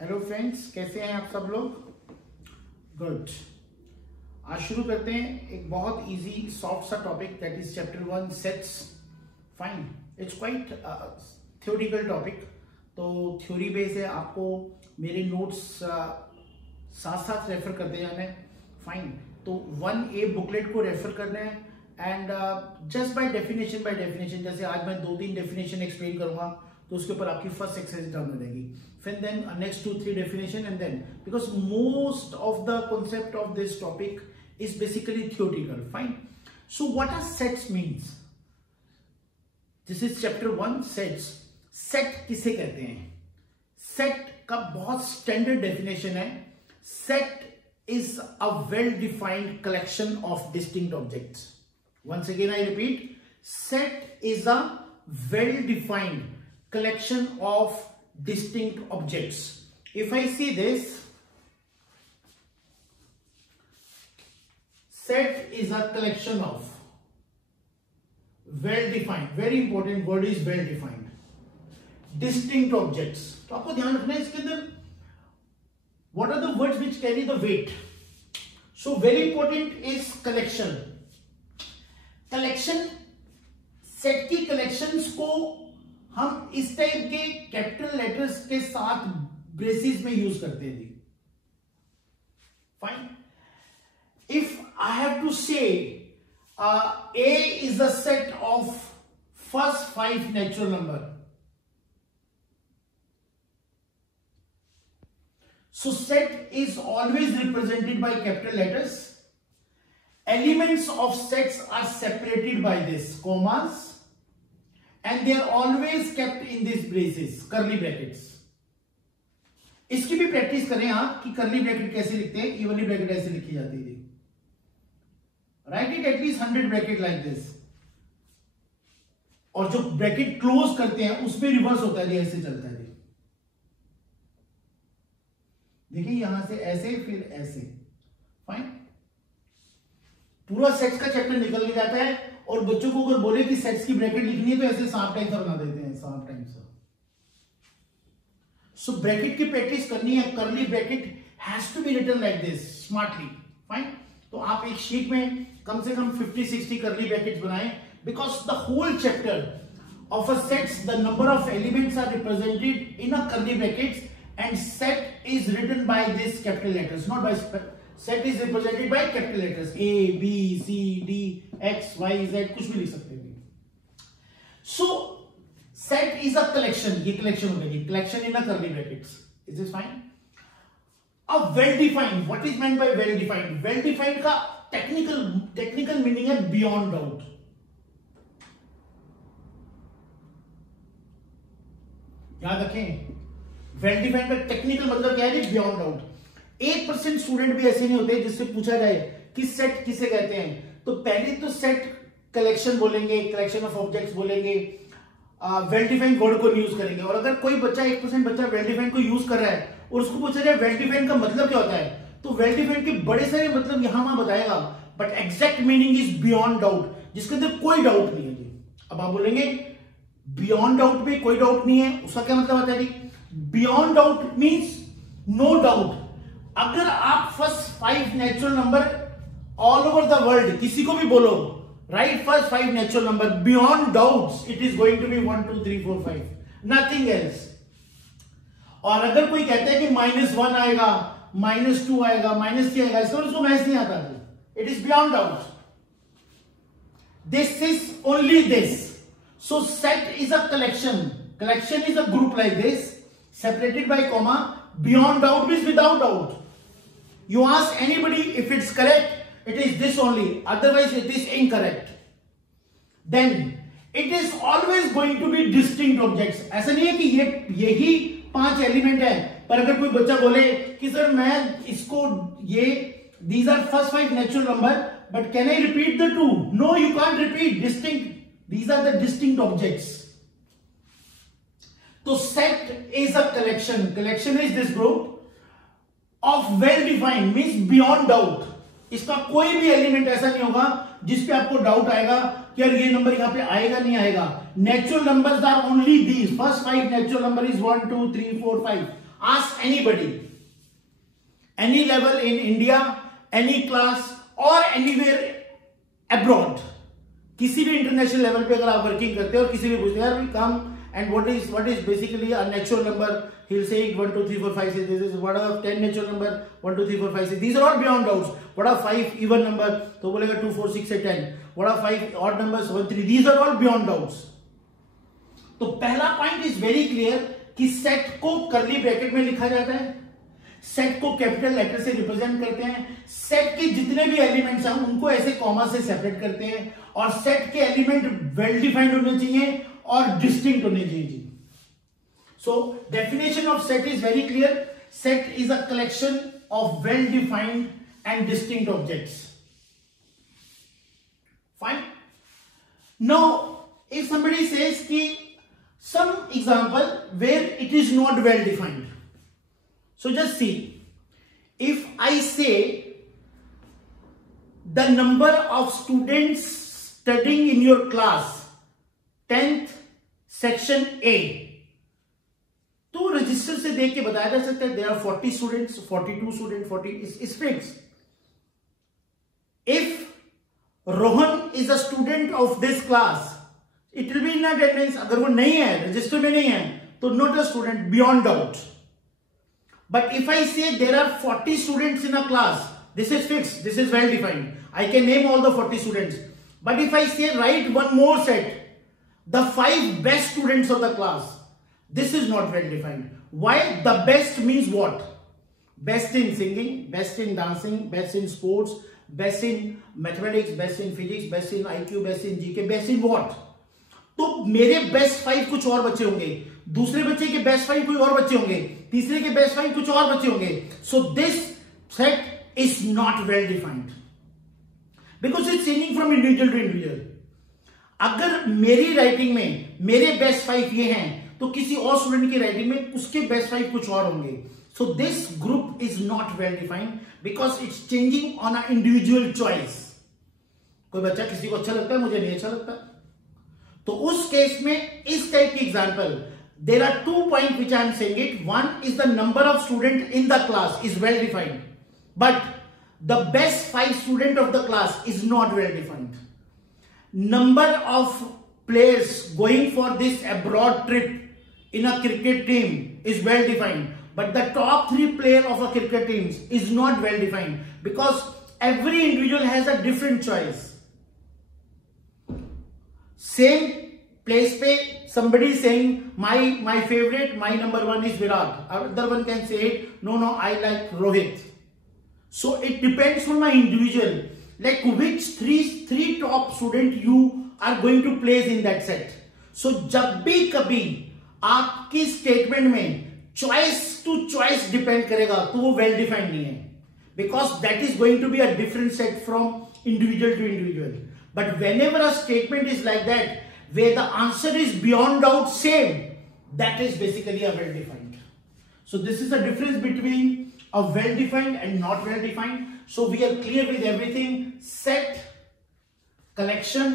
Hello friends, कैसे हैं आप सब लोग? गुड। आज शुरू करते हैं एक बहुत इजी सॉफ्ट सा topic, that is chapter 1 sets. Fine, it's quite theoretical topic, तो थ्योरी बेस है। आपको मेरे नोट्स साथ साथ रेफर करते जाना है। फाइन, तो 1A बुकलेट को रेफर करना है एंड जस्ट बाय डेफिनेशन जैसे आज मैं 2-3 डेफिनेशन एक्सप्लेन करूंगा तो उसके ऊपर आपकी फर्स्ट एक्सरसाइज डन हो जाएगी। फिर then next 2-3 definition and then because most of the concept of this topic is basically theoretical. Fine, so what are sets means? This is chapter 1 sets. Set किसे कहते हैं? सेट का बहुत standard definition है। Set is a well-defined collection of distinct objects. Once again, I repeat, set is a well-defined collection of distinct objects. If I see this, set is a collection of well-defined, very important word is well-defined, distinct objects. तो आपको ध्यान रखना है इसके अंदर what are the words which carry the weight? So very important is collection. Collection, set की collections को हम इस टाइप के कैपिटल लेटर्स के साथ ब्रेसेस में यूज करते थे। Fine, if I have to say A is a set of first 5 natural number. So set is always represented by capital letters. Elements of sets are separated by this commas and they are always kept in these braces, curly brackets. इसकी भी practice करें आप कि curly bracket कैसे लिखते हैं। ये वाली ब्रैकेट ऐसे लिखी जाती थी। Right it at least 100 bracket like this. और जो ब्रैकेट क्लोज करते हैं उसमें रिवर्स होता है, ऐसे चलता है। देखिए यहां से ऐसे फिर ऐसे। फाइन, पूरा सेट्स का चैप्टर निकल के जाता है और बच्चों को अगर बोले कि सेट्स की ब्रैकेट लिखनी है तो ऐसे सांप टाइप सा बना देते हैं, सांप टाइप सा। सो ब्रैकेट की प्रैक्टिस करनी है। Curly bracket has to be written like this smartly. Fine, तो आप एक शीट में कम से कम 50-60 कर्ली ब्रैकेट्स बनाएं because the whole chapter of a sets, the number of elements are represented in a curly brackets and set is written by this capital letters, not by set is represented by capital letters A, B, C, D, X, Y, Z, कुछ भी लिख सकते हैं। So set is a collection, ये collection हो गई, collection in a curly brackets. Is this fine? A well defined, what is meant by well defined? Well defined का technical meaning है beyond doubt. याद रखें, वेल डिफाइंड का technical मतलब क्या है? Beyond doubt. 1% स्टूडेंट भी ऐसे नहीं होते जिससे पूछा जाए कि सेट किसे कहते हैं, तो पहले तो सेट कलेक्शन बोलेंगे, कलेक्शन ऑफ ऑब्जेक्ट्स बोलेंगे, वेल डिफाइंड वर्ड को यूज करेंगे। और अगर कोई बच्चा 1% बच्चा वेल डिफाइंड को यूज कर रहा है और उसको पूछा जाए वेल डिफाइंड का मतलब क्या होता है, तो वेल डिफाइंड के बड़े सारे मतलब यहां वहां बताएगा, but exact meaning is beyond doubt, जिसके अंदर कोई डाउट नहीं है जी। अब आप बोलेंगे बियॉन्ड डाउट में कोई डाउट नहीं है, उसका क्या मतलब आता है जी? Beyond doubt means no doubt. अगर आप first 5 natural number all over the world किसी को भी बोलो, right first 5 natural number beyond doubts, it is going to be 1 2 3 4 5, nothing else. और अगर कोई कहता है कि -1 आएगा, -2 आएगा, -3 आएगा, इसका उसको मैथ नहीं आता, it is beyond doubt. This is only this. So set is a collection is a group like this, separated by comma. Beyond doubt means without doubt. You ask anybody if it's correct, it is this only, otherwise it is incorrect. Then it is always going to be distinct objects. ऐसा नहीं है कि यही 5 element है, पर अगर कोई बच्चा बोले कि सर मैं इसको these are first 5 natural number, but can I repeat the 2? No, you can't repeat. Distinct, these are the distinct objects. तो set is a collection is this group of well defined means beyond doubt. इसका कोई भी element ऐसा नहीं होगा जिसपे आपको doubt आएगा कि यार ये नंबर यहां पे आएगा नहीं आएगा. Natural numbers are only these. First 5 natural number is 1 2 3 4 5. Ask anybody, any level in India, any class or anywhere abroad. किसी भी इंटरनेशनल लेवल पे अगर आप वर्किंग करते हो और किसी भी पूछते हैं यार कम and what is basically a natural number, he'll say 1 2 3 4 5 6. This is what are 10 natural number, 1 2 3 4 5 6. These are all beyond doubts. What are 5 even number, तो बोलेगा 2 4 6 से 10. What are 5 odd numbers, 1 3. These are all beyond doubts. तो पहला point is very clear कि set को curly bracket में लिखा जाता है, सेट को कैपिटल लेटर से रिप्रेजेंट करते हैं, सेट के जितने भी एलिमेंट्स हैं उनको ऐसे कॉमा से सेपरेट करते हैं, और सेट के एलिमेंट वेल डिफाइंड होने चाहिए और डिस्टिंक्ट होने चाहिए. So definition of set is very clear. Set is a collection of well defined and distinct objects. Fine. Now if somebody says ki some example where it is not well defined, so just see, if I say the number of students studying in your class 10th section A, तो register से देख के बताया जा सकता है there are 40 students, 42 students, 40 is fixed. If Rohan is a student of this class, it will be in attendance. अगर वो नहीं है, रजिस्टर में नहीं है, तो not a student, beyond doubt. But if I say there are 40 students in a class, this is fixed, this is well defined. I can name all the 40 students. But if I say write one more set, the 5 best students of the class, this is not well defined. Why? The best means what? Best in singing, best in dancing, best in sports, best in mathematics, best in physics, best in IQ, best in GK, best in what? तो मेरे best 5 कुछ और बच्चे होंगे, दूसरे बच्चे के best 5 कोई और बच्चे होंगे, तीसरे के बेस्ट 5 कुछ और बच्चे होंगे. So this set is not well defined because it's changing from individual to individual. अगर मेरी राइटिंग में मेरे बेस्ट 5 ये हैं, तो किसी और स्टूडेंट की राइटिंग में उसके बेस्ट 5 कुछ और होंगे. So this group is not well defined because it's changing on a individual choice. कोई बच्चा किसी को अच्छा लगता है, मुझे नहीं अच्छा लगता. तो उस केस में इस टाइप की example, there are 2 point which I am saying it. One is the number of student in the class is well defined, but the best 5 student of the class is not well defined. Number of players going for this abroad trip in a cricket team is well defined, but the top 3 player of a cricket team is not well defined because every individual has a different choice. Same place pe somebody is saying my favorite, my number 1 is Virat. Other one can say it, no I like Rohit. So it depends on my individual, like which three top student you are going to place in that set. So जब भी कभी आपकी statement में choice to choice depend करेगा तो वो well defined नहीं है, because that is going to be a different set from individual to individual. But whenever a statement is like that where the answer is beyond doubt same, that is basically a well defined. So this is the difference between a well defined and not well defined. So we are clear with everything. Set, collection,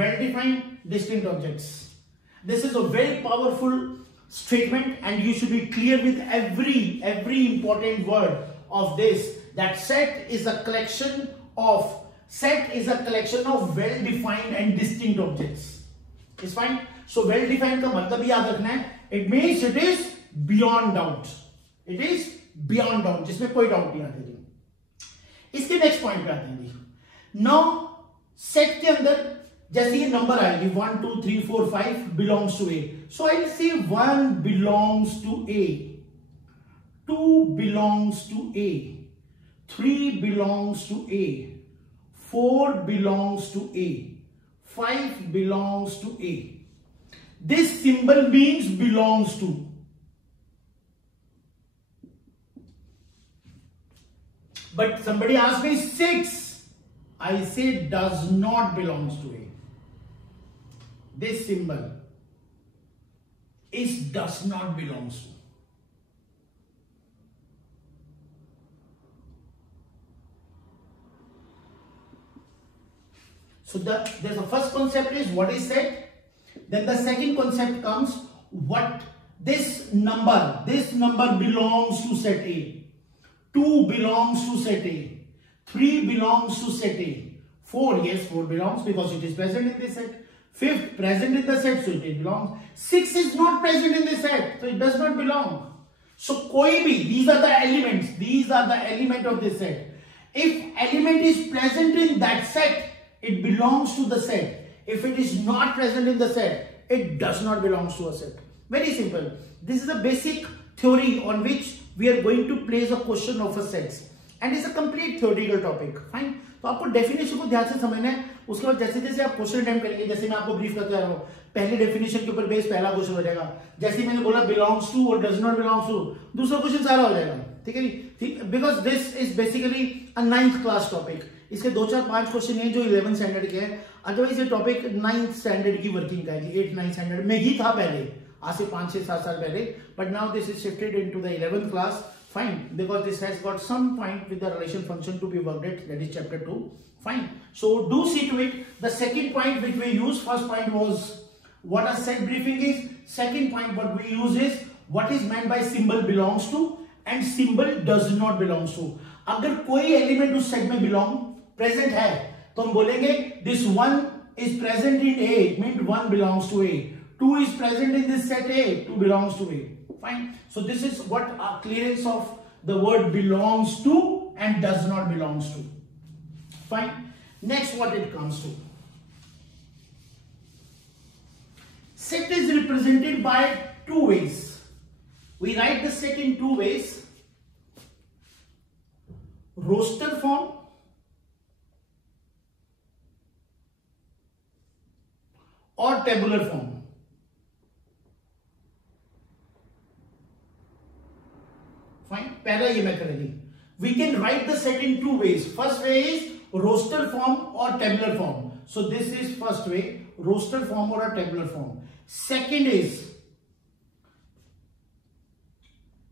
well defined, distinct objects. This is a very powerful statement and you should be clear with every important word of this, that set is a collection of well defined and distinct objects. Is fine. So well defined का मतलब याद रखना है, it means it is beyond doubt. It is beyond doubt, जिसमें कोई doubt नहीं आते. इसके नेक्स्ट पॉइंट पे आते हैं. नाउ सेट के अंदर जैसे ये नंबर आएगी 1 2 3 4 5 belongs to A. So I will say 1 belongs to A, 2 belongs to A, 3 belongs to A, 4 belongs to A, 5 belongs to A. This symbol means belongs to. But somebody asked me 6, I say does not belongs to A. This symbol is does not belongs to. So there's a first concept is what is set. Then the second concept comes what this number belongs to set A. 2 belongs to set A. 3 belongs to set A. 4, yes, 4 belongs because it is present in this set. 5th, present in the set, so it belongs. 6 is not present in this set, so it does not belong. So koi bhi, these are the elements. These are the element of this set. If element is present in that set, it belongs to the set. If it is not present in the set, it does not belong to a set. Very simple. This is a basic theory on which we are going to place a question of a sets. And it's a complete theoretical topic. Fine. तो आपको definition को ध्यान से समझना है. उसके बाद जैसे जैसे आप क्वेश्चन अटेम्प्ट करेंगे, जैसे मैं आपको ब्रीफ करते जा रहा हूँ, पहले डेफिनेशन के ऊपर बेस पहला क्वेश्चन हो जाएगा. जैसे मैंने बोला बिलोंग्स टू और डज नॉट बिलोंग्स टू, दूसरा क्वेश्चन सारा हो जाएगा. ठीक है जी. Because this is basically a 9th class topic. इसके 2 4 5 क्वेश्चन हैं जो 11th स्टैंडर्ड के हैं. अदरवाइज ये टॉपिक 9th स्टैंडर्ड की वर्किंग का है. 8 9 स्टैंडर्ड में ही था पहले, आज से 5 6 7 साल पहले. But now this is shifted into the 11th class. Fine, because this has got some point with the relation function to be worked at, that is chapter 2. Fine. So do see to it. The second point which we use, first point was what a set briefing is. Second point what we use is what is meant by symbol belongs to and symbol does not belongs to. अगर कोई element उस set में belong present है तो हम बोलेंगे this one is present in A, it means 1 belongs to A. 2 is present in this set A, 2 belongs to A. Fine. So this is what our clearance of the word belongs to and does not belongs to. Fine. Next what it comes to. Set is represented by 2 ways. We write the set in 2 ways. Roster form or tabular form. Fine. पहला ये method है. We can write the set in 2 ways. First way is roster form or tabular form. So this is first way, roster form or a tabular form. Second is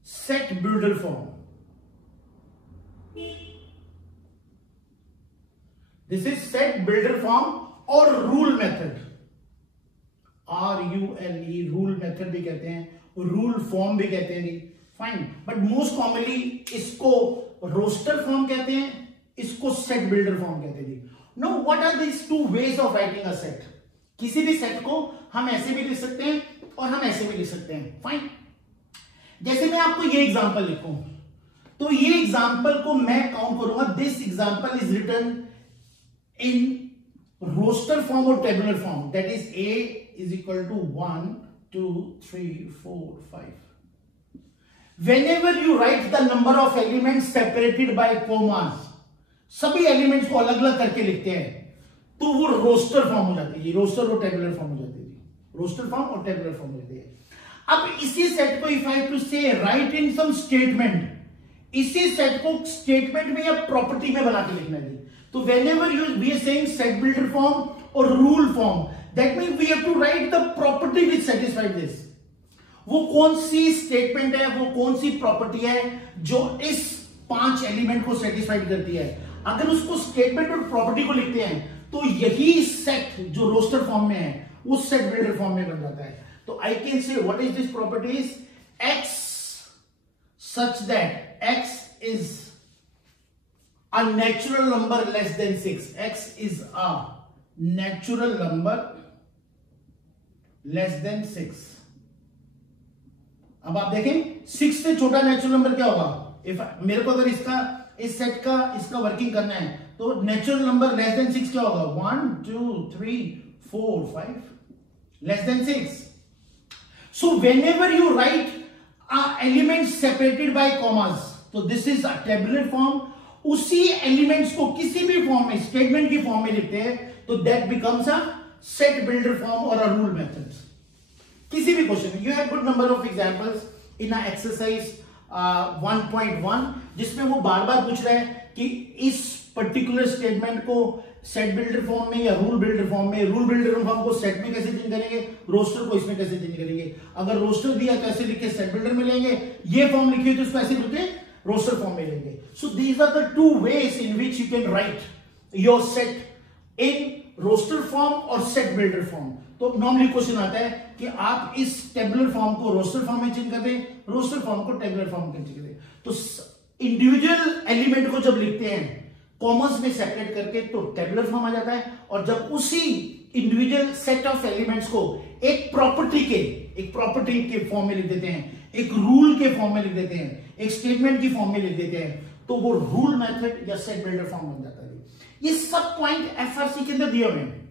set builder form. This is set builder form or rule method. RULE, rule method भी कहते हैं, rule form भी कहते हैं. फाइन. But most commonly इसको roster form कहते हैं, इसको सेट बिल्डर फॉर्म कहते हैं. No, what are these 2 ways of writing a set. किसी भी सेट को हम ऐसे भी लिख सकते हैं और हम ऐसे भी लिख सकते हैं. फाइन. जैसे मैं आपको ये एग्जांपल लिखूं तो ये एग्जांपल को मैं काउंट करूंगा. This example is written in roster form और tabular form. That is A is equal to 1 2 3 4 5. Whenever you write the number of elements separated by commas, सभी एलिमेंट्स को अलग अलग करके लिखते हैं तो वो रोस्टर फॉर्म हो जाती है. रोस्टर और टेबुलर फॉर्म हो जाती है. रोस्टर फॉर्म और टेबुलर फॉर्म हो जाती है. अब इसी सेट को इफ आई टू से राइट इन सम स्टेटमेंट, इसी सेट को स्टेटमेंट में या प्रॉपर्टी में बना के लिखना है. तो whenever you we are saying set builder form or rule form, that means we have to write the property which satisfies this. वो कौन सी स्टेटमेंट है, वो कौन सी प्रॉपर्टी है जो इस 5 एलिमेंट को सेटिस्फाइड करती है. अगर उसको स्टेटमेंट और प्रॉपर्टी को लिखते हैं तो यही सेट जो रोस्टर फॉर्म में है उस सेट बिल्डर फॉर्म में बन जाता है. तो I can say what is this properties. x such that x is a natural number less than 6. x is a natural number less than 6. अब आप देखें 6 से छोटा नेचुरल नंबर क्या होगा. इफ मेरे को अगर इस सेट का इसका वर्किंग करना है तो नेचुरल नंबर लेस देन 6 क्या होगा. 1 2 3 4 5 less than 6. So whenever you write element separated by commas, तो this is a tabular form. उसी एलिमेंट्स को किसी भी फॉर्म में स्टेटमेंट की फॉर्म में लिखते हैं तो that becomes a set builder form और अ रूल मेथड. किसी भी question you have good number of examples in a exercise 1.1 जिसमें वो बार बार पूछ रहे हैं कि इस पर्टिकुलर स्टेटमेंट को सेट बिल्डर फॉर्म में या रूल बिल्डर फॉर्म में, रूल बिल्डर फॉर्म को सेट में कैसे चेंज करेंगे, रोस्टर को इसमें कैसे चेंज करेंगे. अगर रोस्टर दिया तो ऐसे लिख के सेट बिल्डर में लेंगे, ये फॉर्म लिखी है तो उसको ऐसे लिख के रोस्टर फॉर्म में लेंगे. So these are the 2 ways in which you can write your set in roster form और सेट बिल्डर फॉर्म। तो नॉर्मली क्वेश्चन आता है कि आप इस टेबुलर फॉर्म को रोस्टर फॉर्म में चेंज कर दें, रोस्टर फॉर्म को टेबुलर फॉर्म में चेंज कर दें। तो इंडिविजुअल एलिमेंट को जब लिखते हैं कॉमर्स में सेपरेट करके तो टेबुलर फॉर्म आ जाता है, और जब उसी इंडिविजुअल सेट ऑफ एलिमेंट्स को एक प्रॉपर्टी के फॉर्म में लिख देते हैं, एक रूल के फॉर्म में लिख देते हैं, एक स्टेटमेंट की फॉर्म में लिख देते हैं, तो वो रूल मेथड या सेट बिल्डर फॉर्म बन जाता है। ये सब पॉइंट एफआरसी के अंदर दिए हुए हैं।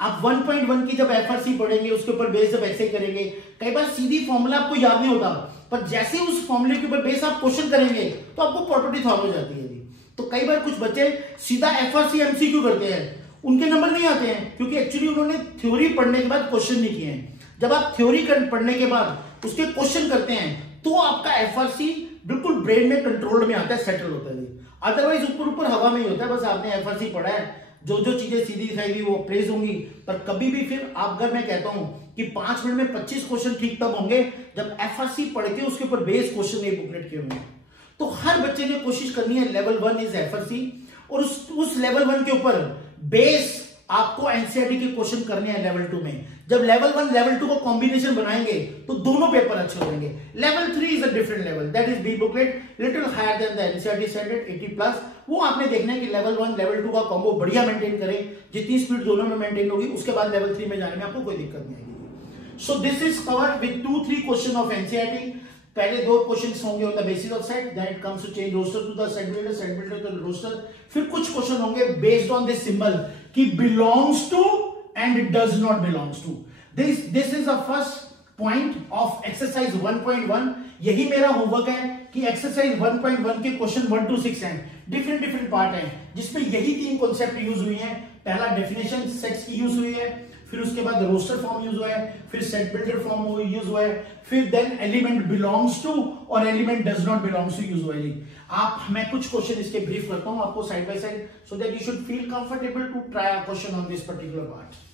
आप 1.1 की जब एफआरसी पढ़ेंगे उसके ऊपर बेस जब ऐसे करेंगे, कई बार सीधी फॉर्मूला आपको याद नहीं होता, पर जैसे उस फॉर्मूले के ऊपर बेस आप क्वेश्चन करेंगे तो आपको प्रॉपर्टी सॉल्व हो जाती है। तो कई बार कुछ बच्चे सीधा एफआरसी एमसीक्यू करते हैं, उनके नंबर नहीं आते हैं क्योंकि एक्चुअली उन्होंने थ्योरी पढ़ने के बाद क्वेश्चन नहीं किए हैं। जब आप थ्योरी पढ़ने के बाद उसके क्वेश्चन करते हैं तो आपका एफआरसी बिल्कुल ब्रेन में कंट्रोल में आता है, सेटल होता है। अदरवाइज ऊपर ऊपर हवा में ही होता है, बस आपने एफआरसी पढ़ा है, जो जो चीजें सीधी दिखाई हुई वो प्लेस होंगी, पर कभी भी फिर आप, अगर मैं कहता हूं कि 5 मिनट में 25 क्वेश्चन ठीक तब होंगे जब एफआरसी पढ़ के उसके ऊपर बेस क्वेश्चन नहीं बुकलेट किए होंगे। तो हर बच्चे ने कोशिश करनी है लेवल 1 इज एफआरसी, और उस लेवल 1 के ऊपर बेस आपको एनसीईआरटी के क्वेश्चन करने हैं लेवल 2 में। जब लेवल 1 लेवल 2 को कॉम्बिनेशन बनाएंगे तो दोनों पेपर अच्छे हो जाएंगे। Level 3 is a different level, that is B booklet, little higher than the NCERT standard 80+। वो आपने देखना है कि लेवल 1 लेवल 2 का कॉम्बो बढ़िया मेंटेन करें, जितनी स्पीड दोनों में मेंटेन होगी उसके बाद लेवल 3 में जाने में आपको कोई दिक्कत नहीं आएगी। So this is covered with 2-3 question of NCERT. पहले 2 क्वेश्चंस होंगे on the basis of set, then it comes to change roster to the set builder to roster. फिर कुछ क्वेश्चन होंगे बेस्ड ऑन दिस सिंबल कि belongs to and does not belongs to. This is the first point of exercise 1.1। यही मेरा homework है कि exercise 1.1 के question 1 to 6 हैं, डिफरेंट पार्ट हैं, जिसमें यही 3 कॉन्सेप्ट यूज हुई हैं। पहला डेफिनेशन सेट्स की यूज हुई है, फिर उसके बाद रोस्टर फॉर्म यूज हुआ है, फिर सेट बिल्डर फॉर्म यूज हुआ है, फिर देन एलिमेंट बिलोंग्स टू और element does not belongs to use हुआ है। मैं कुछ क्वेश्चन इसके ब्रीफ करता हूं आपको side by side, so that you should feel comfortable to try a question on this particular part.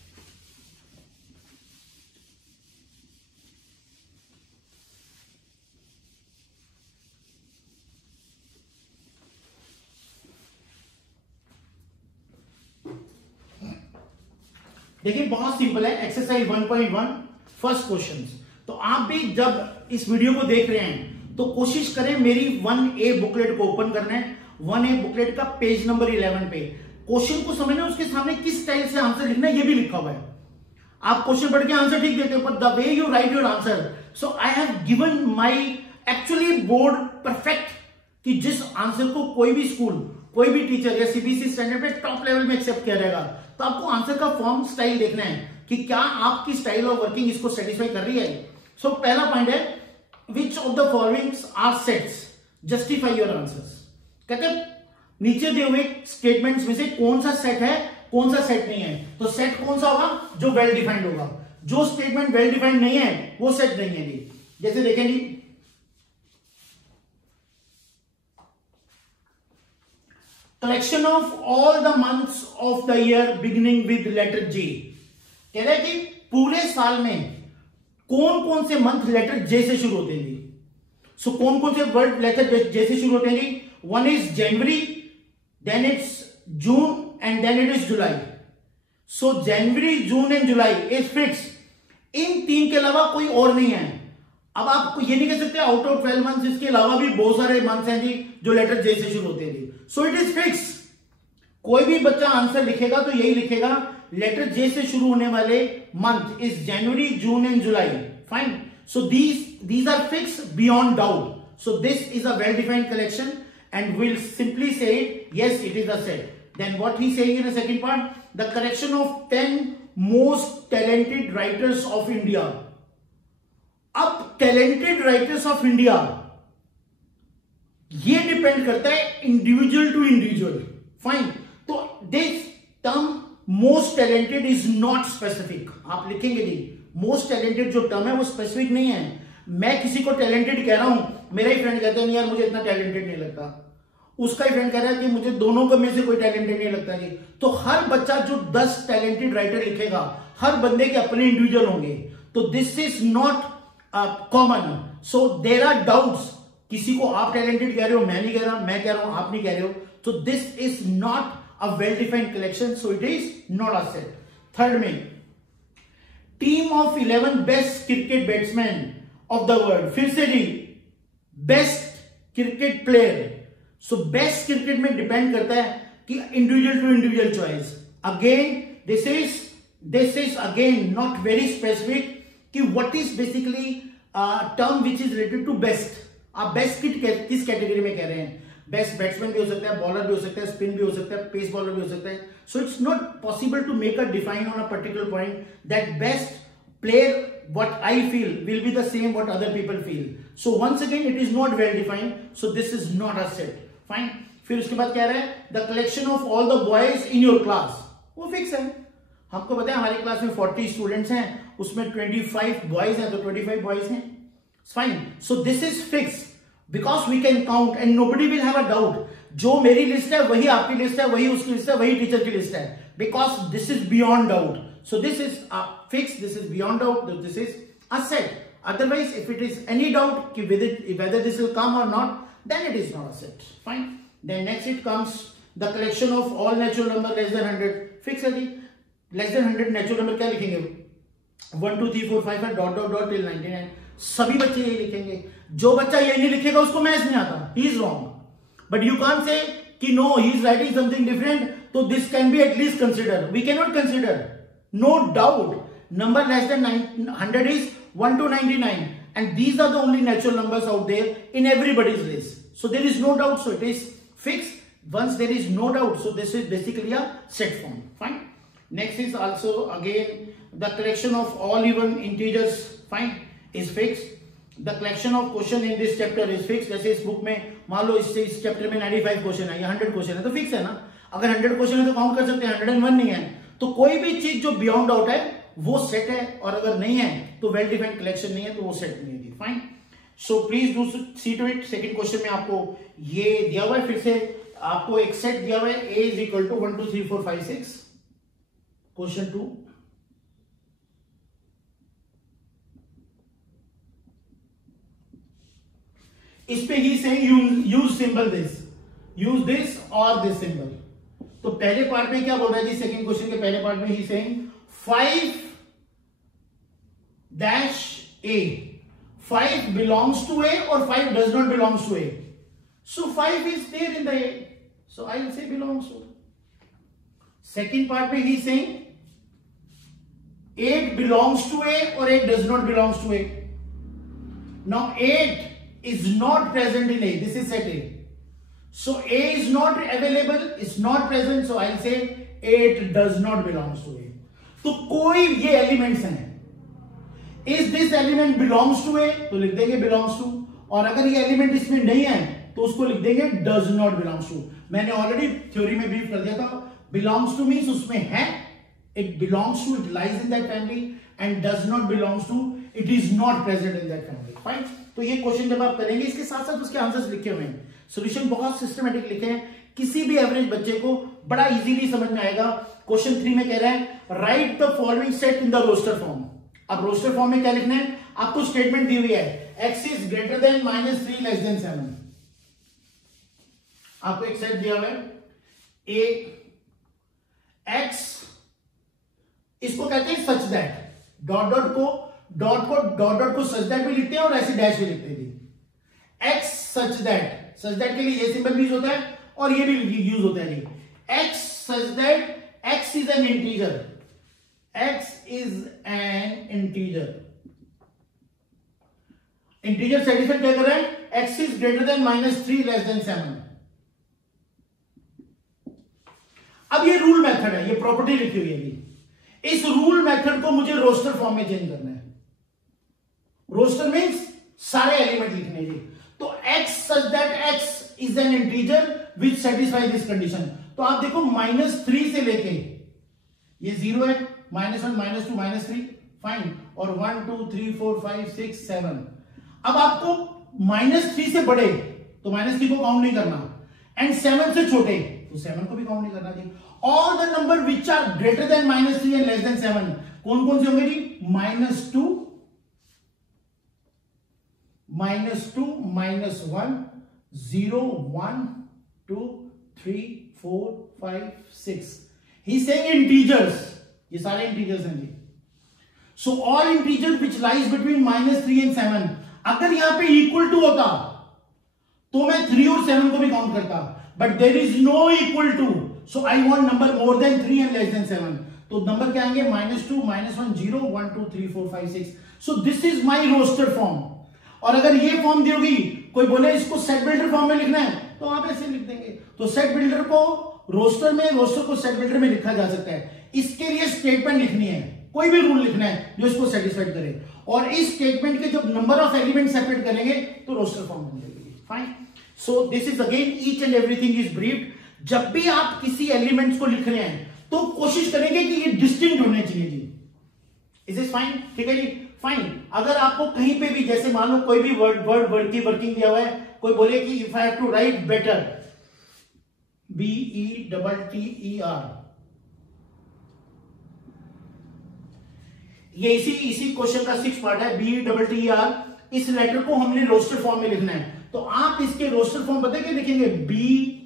देखिए बहुत सिंपल है, एक्सरसाइज 1.1 फर्स्ट क्वेश्चन। तो आप भी जब इस वीडियो को देख रहे हैं तो कोशिश करें मेरी 1A बुकलेट को ओपन करना है। 1A बुकलेट का पेज नंबर 11 पे क्वेश्चन को समझना, उसके सामने किस स्टाइल से आंसर लिखना है ये भी लिखा हुआ है। आप क्वेश्चन पढ़ के आंसर ठीक देते हो, पर the way you right your answer, so I have given my actually board perfect, कि जिस आंसर को कोई भी स्कूल, कोई भी टीचर या सीबीएसई स्टैंडर्ड पे टॉप लेवल में एक्सेप्ट किया जाएगा, तो आपको आंसर का फॉर्म स्टाइल देखना है कि क्या आपकी स्टाइल ऑफ वर्किंग इसको सेटिस्फाई कर रही है। सो पहला पॉइंट है, which of the followings are sets, justify your answers. कहते हैं नीचे दिए हुए स्टेटमेंट्स में से कौन सा सेट है, कौन सा सेट नहीं है। तो सेट कौन सा होगा, जो वेल डिफाइंड होगा। जो स्टेटमेंट वेल डिफाइंड नहीं है वो सेट नहीं है जी। जैसे देखेंगे collection of all the months of the year beginning with letter J. कह रहे हैं कि पूरे साल में कौन कौन से मंथ लेटर जे से शुरू होते हैं। सो कौन कौन से वर्ड लेटर जे से शुरू होते हैं। 1 is January, then it's June and then it is July. So January, June and July is fix. इन 3 के अलावा कोई और नहीं है। अब आप ये नहीं कह सकते आउट ऑफ 12 मंथ्स इसके अलावा भी बहुत सारे मंथ्स हैं जी जो लेटर जे से शुरू होते हैं जी। So it is fix. कोई भी बच्चा आंसर लिखेगा तो यही लिखेगा, लेटर जे से शुरू होने वाले month is January, June and July. Fine. So these are fixed beyond doubt. So this is a well defined collection and we'll simply say yes, it is a set. Then what he's saying in the second part, the collection of 10 most talented writers of India. अब talented writers of India ये depend करता है individual to individual. Fine. तो this term most talented is not specific. आप लिखेंगे जी most talented जो term है वो स्पेसिफिक नहीं है। मैं किसी को टैलेंटेड कह रहा हूं, मेरा ही फ्रेंड कहता है नहीं यार मुझे इतना टैलेंटेड नहीं लगता, उसका ही फ्रेंड कह रहा है कि मुझे दोनों को में से कोई टैलेंटेड नहीं लगता जी। तो हर बच्चा जो 10 टैलेंटेड राइटर लिखेगा, हर बंदे के अपने इंडिविजुअल होंगे। तो this is not common. So there are doubts. किसी को आप टैलेंटेड कह रहे हो, मैं नहीं कह रहा, मैं कह रहा हूं आप नहीं कह रहे हो। तो this is not a well defined collection, so it is not a set. Third में team of 11 best cricket batsman of the world, फिर से जी best cricket player, so best cricket में डिपेंड करता है कि individual to individual choice. Again this is again not very specific कि what is basically term which is related to best. आप best किस कैटेगरी में कह रहे हैं? बेस्ट बैट्समैन भी हो सकता है, बॉलर भी हो सकता है, स्पिन भी हो सकता है, पेस बॉलर भी हो सकता है. So it's not possible to make a define on a particular point that best player what I feel will be the same what other people feel. So once again it is not well defined, so this is not a set. Fine. फिर उसके बाद कह रहा है the collection of all the boys in your class, वो fix है. हमको पता है हमारी क्लास में 40 स्टूडेंट्स हैं, उसमें 25 बॉयज हैं, तो 25 बॉयज हैं. Fine. So this is fix because we can count and nobody will have a doubt. जो मेरी लिस्ट है वही आपकी लिस्ट है, वही उसकी लिस्ट है, वही टीचर की लिस्ट है, because this is beyond doubt. So this is fixed, this is beyond doubt, this is a set. Otherwise, if it is any doubt whether this will come or not, then it is not a set. Fine. Then next it comes the collection of all natural number less than 100. Fix है जी. Less than 100 natural number क्या लिखेंगे? 1 2 3 4 5 dot dot dot till 99. सभी बच्चे यही लिखेंगे. जो बच्चा यही नहीं लिखेगा उसको मैथ्स नहीं आता. He is wrong. But you can't say कि no, he is writing something different. So this can be at least considered. We cannot consider. No doubt, number less than 100 is 1 to 99, and these are the only natural numbers out there in everybody's list. So there is no doubt, so it is fixed. Once there is no doubt, so this is basically a set form. Fine. Next is also again the collection of all even integers. Fine, is fixed. The collection of question in this chapter is fixed. जैसे इस book में मान लो इस chapter में 95 question है या 100 question है, तो फिक्स है ना. अगर 100 क्वेश्चन है तो काउंट कर सकते हैं, 101 नहीं है. तो कोई भी चीज जो बियॉन्ड आउट है वो सेट है, और अगर नहीं है तो वेल डिफाइंड कलेक्शन नहीं है तो वो सेट नहीं है. Fine. So please do see to it. Second question में आपको ये दिया हुआ है, फिर से आपको एक सेट दिया हुआ है, a is equal to 1 2 3 4 5 6. Question 2, इस पे ही से use symbol this, use this और दिस सिंबल. तो पहले पार्ट में क्या बोल रहा है जी? सेकंड क्वेश्चन के पहले पार्ट में he saying 5 dash a, 5 belongs to a or 5 does not belongs to a. So 5 is there in the a, so I will say belongs to. Second part में he saying 8 belongs to a or 8 does not belongs to a. Now 8 is not present in a, this is set a. So a is not available, is not present, so I'll say 8 does not belongs to a. तो कोई ये elements हैं, is this element belongs to a तो लिख देंगे belongs to, और अगर ये एलिमेंट इसमें नहीं है तो उसको लिख देंगे does not belongs to. मैंने ऑलरेडी थ्योरी में ब्रीफ कर दिया था. belongs to means उसमें है, it belongs to, it lies in that family, and does not belongs to, it is not present in that family. Fine. तो ये question जब आप करेंगे इसके साथ साथ उसके आंसर्स लिखे हुए हैं, सॉल्यूशन बहुत सिस्टमैटिक लिखे हैं, किसी भी एवरेज बच्चे को बड़ा इजीली समझ में आएगा. क्वेश्चन 3 में कह रहा है write the following set in the roster form. अब रोस्टर फॉर्म में क्या लिखना है? आपको स्टेटमेंट दी हुई है x is greater than -3 less than 7. आपको एक सेट दिया हुआ है a x, इसको कहते हैं सच दैट. डॉट डॉट को सच दैट भी लिखते हैं और ऐसे डैश भी लिखते हैं. x सच दैट के लिए ये सिंबल भी यूज होता है और ये भी यूज होता है. x such that x is an integer, x is an integer. Integer satisfy क्या कर रहा है? x is greater than -3 less than 7. अब ये रूल मेथड है, ये प्रॉपर्टी लिखी हुई है. इस रूल मेथड को मुझे रोस्टर फॉर्म में चेंज करना है. रोस्टर मींस सारे एलिमेंट लिखने हैं. तो x such that x is an integer which satisfy this condition. तो आप देखो -3 से लेके ये 0 है, -1 -2 -3. फाइन. और 1 2 3 4 5 6 7. अब आपको -3 से बड़े तो -3 को काउंट नहीं करना, एंड 7 से छोटे तो 7 को भी काउंट नहीं करना चाहिए. All the number which are greater than -3 and less than 7 कौन कौन से होंगे जी? -2 -1 0 1 2 3 4 5 6 ही सेइंग इंटीजर्स, ये सारे इंटीजर्स हैं जी। So all integers which lies between -3 and 7, अगर यहां पे इक्वल टू होता तो मैं 3 और 7 को भी काउंट करता, but there is no equal to, so I want number more than 3 and less than 7। तो नंबर क्या आएंगे? -2 -1 0 1 2 3 4 5 6। So this is my roster form. और अगर ये फॉर्म दी होगी, कोई बोले इसको सेट बिल्डर फॉर्म में लिखना है, तो आप ऐसे लिख देंगे। तो सेट बिल्डर को रोस्टर में, रोस्टर को सेट बिल्डर में लिखा जा सकता है। इसके लिए स्टेटमेंट लिखनी है, कोई भी रूल लिखना है जो इसको सेटिस्फाइड करे, और इस स्टेटमेंट के जब नंबर ऑफ एलिमेंट सेपरेट करेंगे तो रोस्टर फॉर्म बन जाएगी। Fine. So this is again each and everything is briefed. जब भी आप किसी एलिमेंट्स को लिख रहे हैं तो कोशिश करेंगे कि ये डिस्टिंक्ट होने चाहिए जी। Is it fine? ठीक है जी, फाइन। अगर आपको कहीं पे भी, जैसे मान लो कोई भी वर्ड की वर्किंग दिया हुआ है, कोई बोले कि if I have to write better, BETTER, ये इसी क्वेश्चन का 6 पार्ट है, BETTER। इस लेटर को हमने रोस्टर फॉर्म में लिखना है, तो आप इसके रोस्टर फॉर्म पता है क्या लिखेंगे? BETR।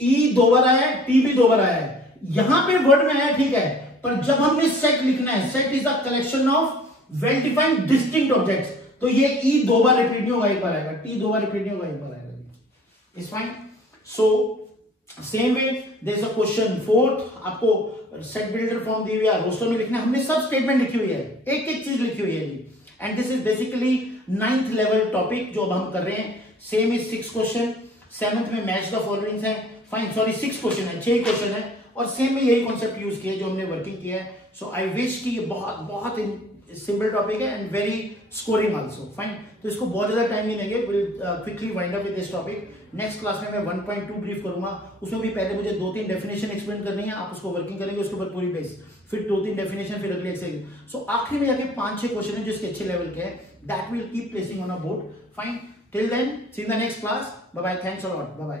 ई 2 बार आया है, टी भी 2 बार आया है, यहां पे वर्ड में आया, ठीक है, पर जब हमने सेट लिखना है, set is a collection of well defined distinct objects, तो ये ई 2 बार रिपीट नहीं होगा, एक बार आएगा, टी 2 बार रिपीट नहीं होगा, एक बार आएगा। Is fine. So same way there is a question 4th, आपको सेट बिल्डर फॉर्म दी हुई है, रोस्टर में लिखना है, हमने सब स्टेटमेंट लिखी हुई है, एक एक चीज लिखी हुई है जी। And this is basically 9th level topic जो अब हम कर रहे हैं। सेम इज 6 क्वेश्चन, 7th में मैच द फॉलोइंग्स है। फाइन, सॉरी 6 क्वेश्चन है, 6 क्वेश्चन है, और सेम में यही कॉन्सेप्ट यूज किया जो हमने वर्किंग किया है। सो आई विश कि ये बहुत सिंपल टॉपिक है and very scoring also. Fine, तो इसको बहुत ज्यादा टाइम नहीं लेंगे, will quickly wind up with this topic. Next class में मैं 1.2 ब्रीफ करूंगा, उसमें भी पहले मुझे 2-3 डेफिनेशन एक्सप्लेन करनी है, आप उसको वर्किंग करेंगे, उसके ऊपर पूरी बेस, फिर 2-3 डेफिनेशन, फिर अगले एक्सरसाइज। सो आखिरी में जाके 5-6 क्वेश्चन है जो इसके अच्छे लेवल के हैं, that will keep placing on a board. Fine, till then see in the next class, bye bye, thanks a lot, bye bye.